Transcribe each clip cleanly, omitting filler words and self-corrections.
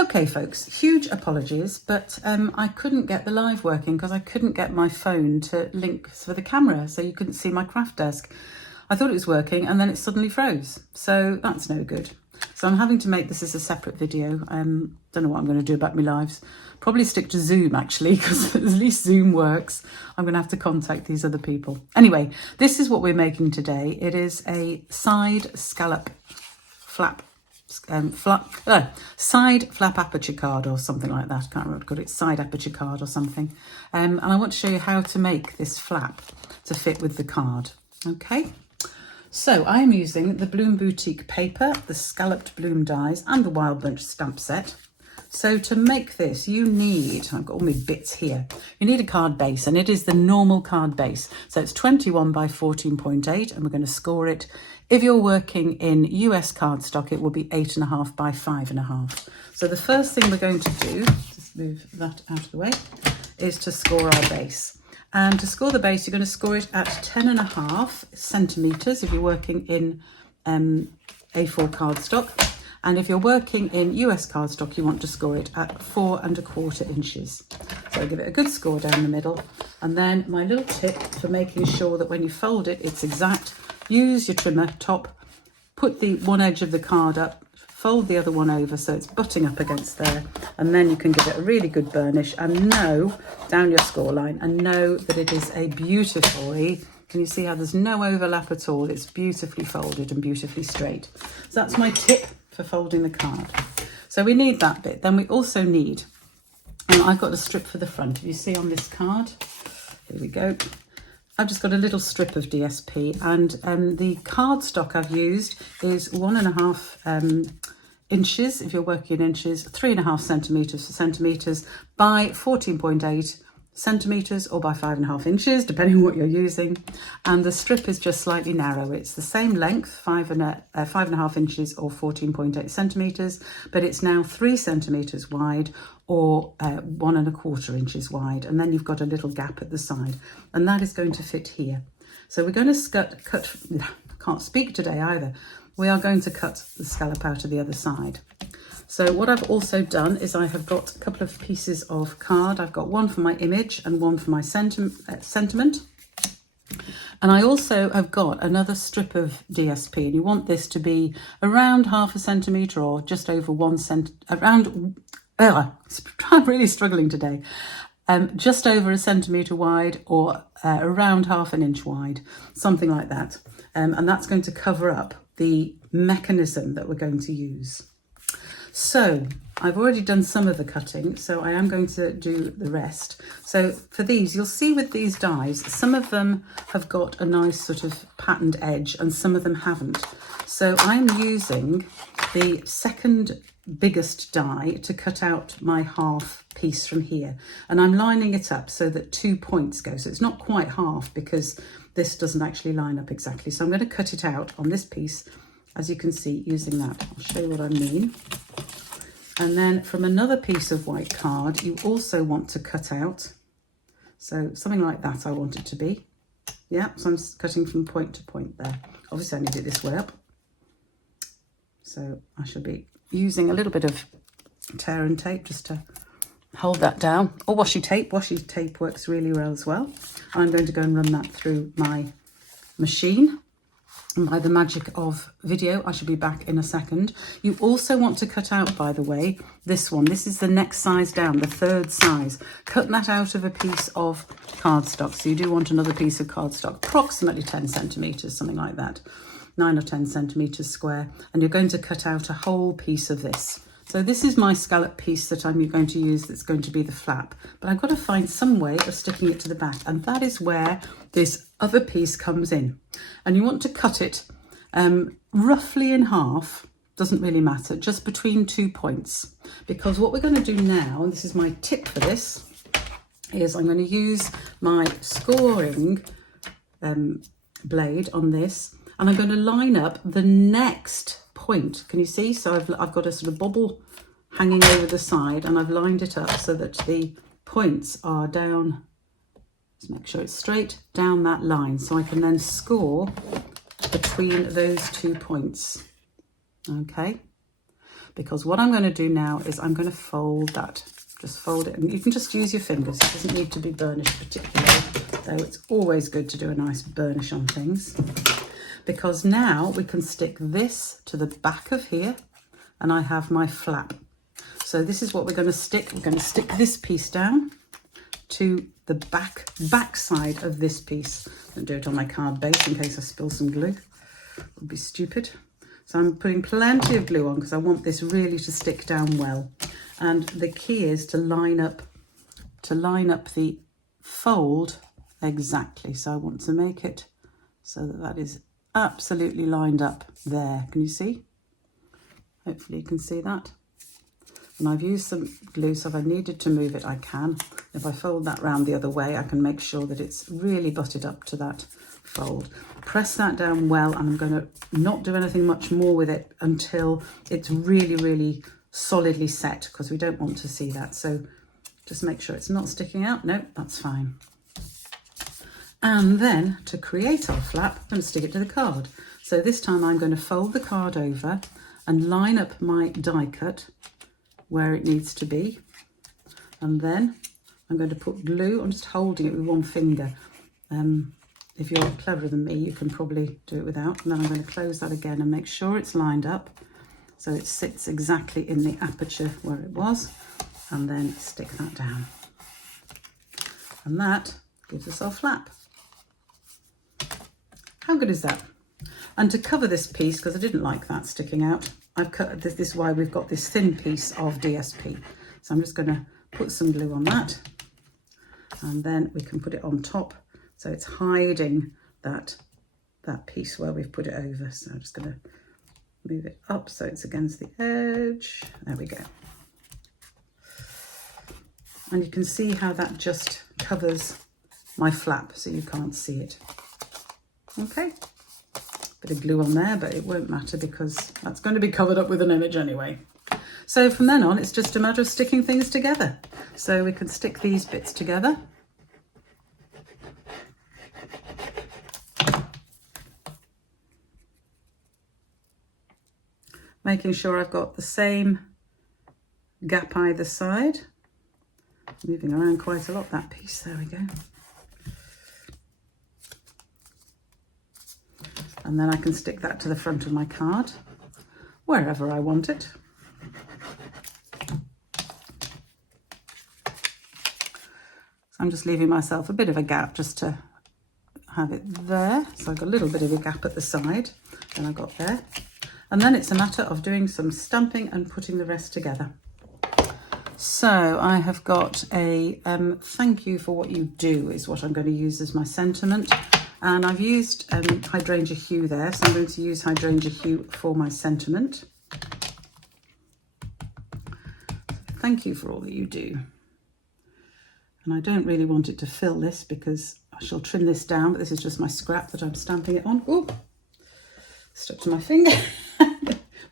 Okay, folks, huge apologies, but I couldn't get the live working because I couldn't get my phone to link for the camera, so you couldn't see my craft desk. I thought it was working and then it suddenly froze, so that's no good. So I'm having to make this as a separate video. Don't know what I'm going to do about my lives. Probably stick to Zoom actually, because at least Zoom works. I'm going to have to contact these other people. Anyway, this is what we're making today. It is a side scallop flap. Side flap aperture card or something like that. I can't remember what it's called. It's side aperture card or something. And I want to show you how to make this flap to fit with the card. Okay. So I am using the Bloom Boutique paper, the Scalloped Bloom dies and the Wild Bunch stamp set. So to make this, you need, I've got all my bits here, you need a card base, and it is the normal card base. So it's 21 by 14.8 and we're going to score it. If you're working in US cardstock, it will be 8.5 by 5.5. So the first thing we're going to do, just move that out of the way, is to score our base. And to score the base, you're going to score it at 10.5 centimetres if you're working in A4 cardstock. And if you're working in US cardstock, you want to score it at 4¼ inches. So I'll give it a good score down the middle. And then my little tip for making sure that when you fold it, it's exact, use your trimmer top, put the one edge of the card up, fold the other one over so it's butting up against there, and then you can give it a really good burnish and know down your score line and know that it is a beautifully, can you see how there's no overlap at all? It's beautifully folded and beautifully straight. So that's my tip for folding the card. So we need that bit. Then we also need, and I've got a strip for the front. If you see on this card, here we go. I've just got a little strip of DSP, and the cardstock I've used is 1.5 inches if you're working in inches, 3.5 centimetres for centimetres by 14.8 centimetres or by 5.5 inches, depending on what you're using. And the strip is just slightly narrow. It's the same length, 5.5 inches or 14.8 centimetres, but it's now 3 centimetres wide or 1¼ inches wide. And then you've got a little gap at the side, and that is going to fit here. So we're going to cut, can't speak today either. We are going to cut the scallop out of the other side. So what I've also done is I have got a couple of pieces of card. I've got one for my image and one for my sentiment. And I also have got another strip of DSP, and you want this to be around 0.5 centimetre or just over 1 cent, I'm really struggling today. Just over 1 centimetre wide or around 1/2 inch wide, something like that. And that's going to cover up the mechanism that we're going to use. So I've already done some of the cutting, so I am going to do the rest. So for these, you'll see with these dies, some of them have got a nice sort of patterned edge and some of them haven't. So I'm using the second biggest die to cut out my half piece from here. And I'm lining it up so that 2 points go. So it's not quite half because this doesn't actually line up exactly. So I'm going to cut it out on this piece, as you can see, using that. I'll show you what I mean. And then from another piece of white card, you also want to cut out, so something like that I want it to be. Yeah, so I'm cutting from point to point there. Obviously I need it this way up. So I shall be using a little bit of tear and tape just to hold that down, or washi tape. Washi tape works really well as well. I'm going to go and run that through my machine. And by the magic of video, I shall be back in a second. You also want to cut out, by the way, this one. This is the next size down, the third size. Cut that out of a piece of cardstock. So you do want another piece of cardstock, approximately 10 centimetres, something like that, 9 or 10 centimetres square. And you're going to cut out a whole piece of this. So this is my scallop piece that I'm going to use, that's going to be the flap. But I've got to find some way of sticking it to the back. And that is where this other piece comes in. And you want to cut it roughly in half, doesn't really matter, just between 2 points. Because what we're going to do now, and this is my tip for this, is I'm going to use my scoring blade on this, and I'm going to line up the next point. Can you see? So I've got a sort of bobble hanging over the side, and I've lined it up so that the points are down. Just make sure it's straight down that line, so I can then score between those 2 points. Okay, because what I'm going to do now is I'm going to fold that. Just fold it, and you can just use your fingers. It doesn't need to be burnished particularly, though it's always good to do a nice burnish on things. Because now we can stick this to the back of here, and I have my flap. So this is what we're going to stick. We're going to stick this piece down to the back side of this piece. Don't do it on my card base in case I spill some glue. It would be stupid. So I'm putting plenty of glue on because I want this really to stick down well. And the key is to line up the fold exactly. So I want to make it so that that is absolutely lined up there. Can you see? Hopefully you can see that. And I've used some glue, so if I needed to move it, I can. If I fold that round the other way, I can make sure that it's really butted up to that fold. Press that down well, and I'm going to not do anything much more with it until it's really, really solidly set, because we don't want to see that. So just make sure it's not sticking out. No, that's fine. And then to create our flap, I'm going to stick it to the card. So this time I'm going to fold the card over and line up my die cut where it needs to be. And then I'm going to put glue. I'm just holding it with one finger. If you're cleverer than me, you can probably do it without. And then I'm going to close that again and make sure it's lined up so it sits exactly in the aperture where it was, and then stick that down. And that gives us our flap. How good is that? And to cover this piece, because I didn't like that sticking out, I've cut this. This is why we've got this thin piece of DSP. So I'm just going to put some glue on that, and then we can put it on top. So it's hiding that piece where we've put it over. So I'm just going to move it up so it's against the edge. There we go. And you can see how that just covers my flap so you can't see it. Okay. Bit of glue on there, but it won't matter because that's going to be covered up with an image anyway. So from then on, it's just a matter of sticking things together. So we can stick these bits together. Making sure I've got the same gap either side. Moving around quite a lot, that piece. There we go. And then I can stick that to the front of my card, wherever I want it. So I'm just leaving myself a bit of a gap just to have it there. So I've got a little bit of a gap at the side, then I've got there. And then it's a matter of doing some stamping and putting the rest together. So I have got a thank you for what you do is what I'm going to use as my sentiment. And I've used hydrangea hue there, so I'm going to use hydrangea hue for my sentiment. Thank you for all that you do. And I don't really want it to fill this because I shall trim this down, but this is just my scrap that I'm stamping it on. Ooh, stuck to my finger.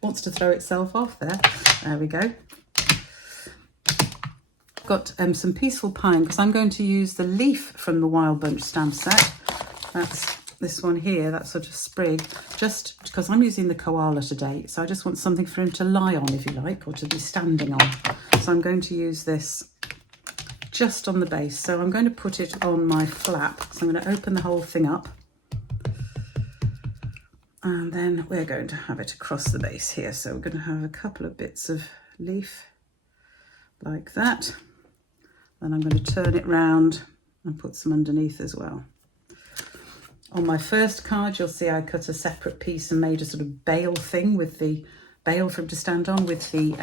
Wants to throw itself off there. There we go. Got some Peaceful Pine because I'm going to use the leaf from the Wild Bunch stamp set. That's this one here, that sort of sprig, just because I'm using the koala today. So I just want something for him to lie on, if you like, or to be standing on. So I'm going to use this just on the base. So I'm going to put it on my flap. So I'm going to open the whole thing up. And then we're going to have it across the base here. So we're going to have a couple of bits of leaf like that. Then I'm going to turn it round and put some underneath as well. On my first card, you'll see I cut a separate piece and made a sort of bale thing with the bale for him to stand on with the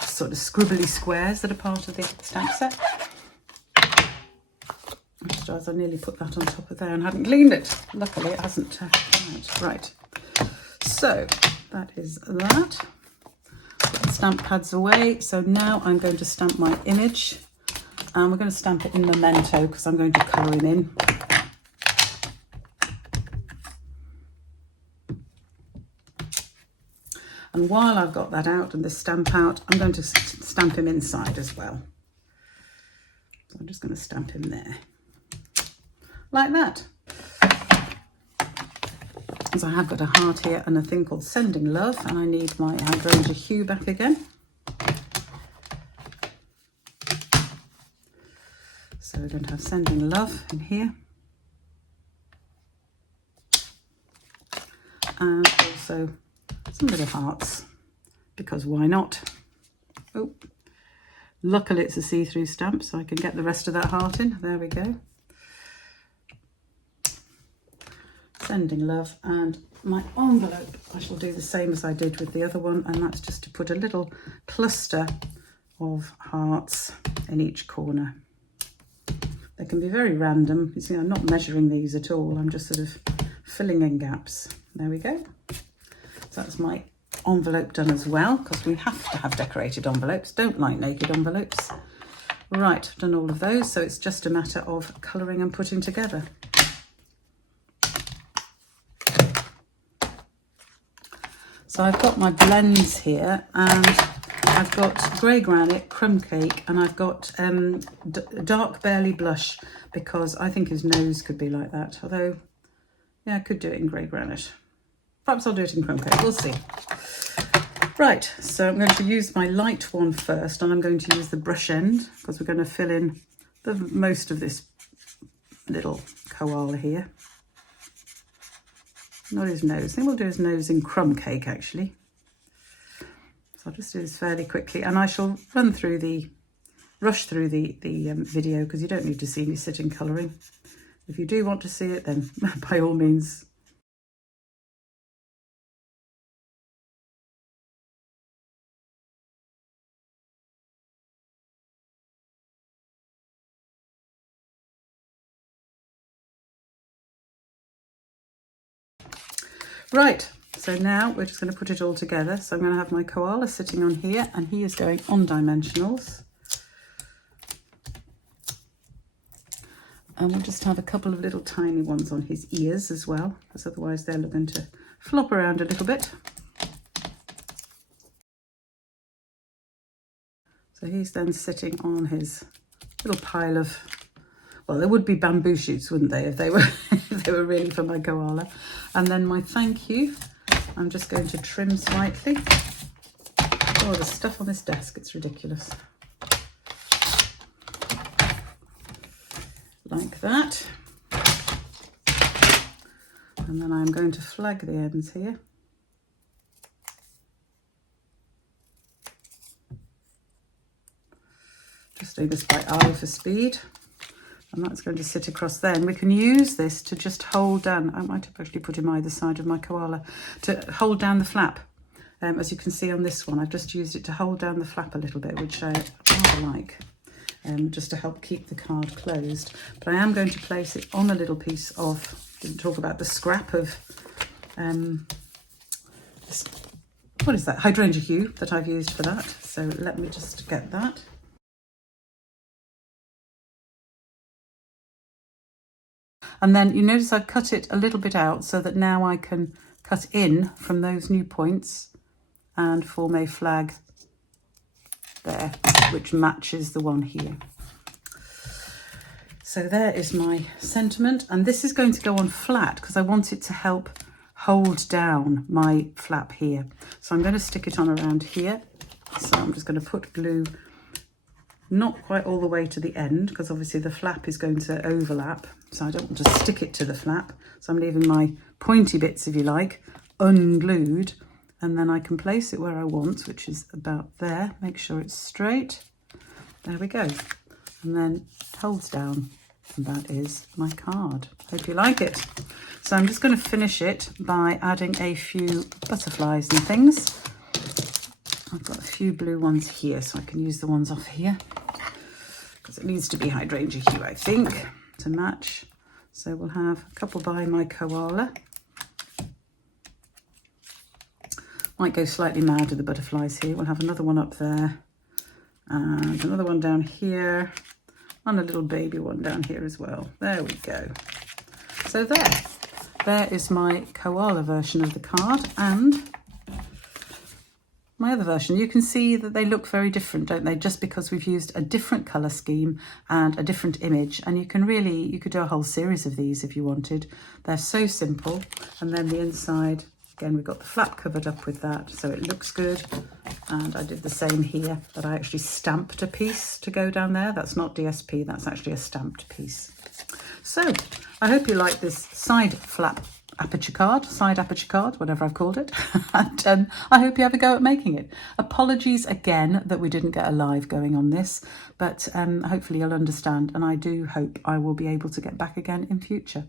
sort of scribbly squares that are part of the stamp set. I nearly put that on top of there and hadn't cleaned it. Luckily it hasn't. Right. So that is that. Put the stamp pads away. So now I'm going to stamp my image. And we're going to stamp it in Memento because I'm going to colour him in. And while I've got that out and this stamp out, I'm going to stamp him inside as well. So I'm just going to stamp him there. Like that. because I have got a heart here and a thing called Sending Love, and I need my hydrangea hue back again. So we're going to have Sending Love in here. And also some little hearts, because why not? Oh, luckily it's a see-through stamp, so I can get the rest of that heart in. There we go. Sending Love, and my envelope, I shall do the same as I did with the other one, and that's just to put a little cluster of hearts in each corner. They can be very random. You see, I'm not measuring these at all. I'm just sort of filling in gaps. There we go. So that's my envelope done as well, because we have to have decorated envelopes. Don't like naked envelopes. Right, I've done all of those, so it's just a matter of colouring and putting together. So I've got my blends here, and I've got grey granite, crumb cake, and I've got dark Barely blush, because I think his nose could be like that. Although, yeah, I could do it in grey granite. Perhaps I'll do it in crumb cake, we'll see. Right, so I'm going to use my light one first, and I'm going to use the brush end, because we're going to fill in the most of this little koala here. Not his nose. I think we'll do his nose in crumb cake, actually. So I'll just do this fairly quickly, and I shall rush through the video, because you don't need to see me sitting colouring. If you do want to see it, then by all means. Right, so now we're just going to put it all together. So I'm going to have my koala sitting on here, and he is going on dimensionals. And we'll just have a couple of little tiny ones on his ears as well, because otherwise they're going to flop around a little bit. So he's then sitting on his little pile of, well, there would be bamboo shoots, wouldn't they, if they were if they were really for my koala. And then my thank you, I'm just going to trim slightly. Oh, the stuff on this desk, it's ridiculous. Like that. And then I'm going to flag the ends here. Just do this by eye for speed. And that's going to sit across there. And we can use this to just hold down, I might have actually put him either side of my koala, to hold down the flap. As you can see on this one, I've just used it to hold down the flap a little bit, which I rather like, just to help keep the card closed. But I am going to place it on a little piece of, didn't talk about the scrap of, what is that, hydrangea hue that I've used for that. So let me just get that. And then you notice I've cut it a little bit out so that now I can cut in from those new points and form a flag there, which matches the one here. So there is my sentiment, and this is going to go on flat because I want it to help hold down my flap here. So I'm going to stick it on around here. So I'm just going to put glue not quite all the way to the end, because obviously the flap is going to overlap, so I don't want to stick it to the flap. So I'm leaving my pointy bits, if you like, unglued, and then I can place it where I want, which is about there. Make sure it's straight. There we go. And then it holds down, and that is my card. Hope you like it. So I'm just going to finish it by adding a few butterflies and things. I've got a few blue ones here, so I can use the ones off here, because it needs to be hydrangea hue, I think, to match. So we'll have a couple by my koala. Might go slightly mad with the butterflies here. We'll have another one up there, and another one down here, and a little baby one down here as well. There we go. So there is my koala version of the card, and my other version, you can see that they look very different, don't they? Just because we've used a different colour scheme and a different image. And you could do a whole series of these if you wanted. They're so simple. And then the inside, again, we've got the flap covered up with that, so it looks good. And I did the same here, but I actually stamped a piece to go down there. That's not DSP, that's actually a stamped piece. So I hope you like this side aperture card, whatever I've called it. And I hope you have a go at making it. Apologies again that we didn't get a live going on this, but hopefully you'll understand, and I do hope I will be able to get back again in future.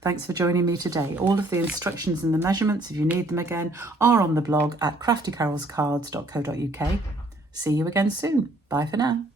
Thanks for joining me today. All of the instructions and the measurements, if you need them again, are on the blog at craftycarolscards.co.uk. See you again soon. Bye for now.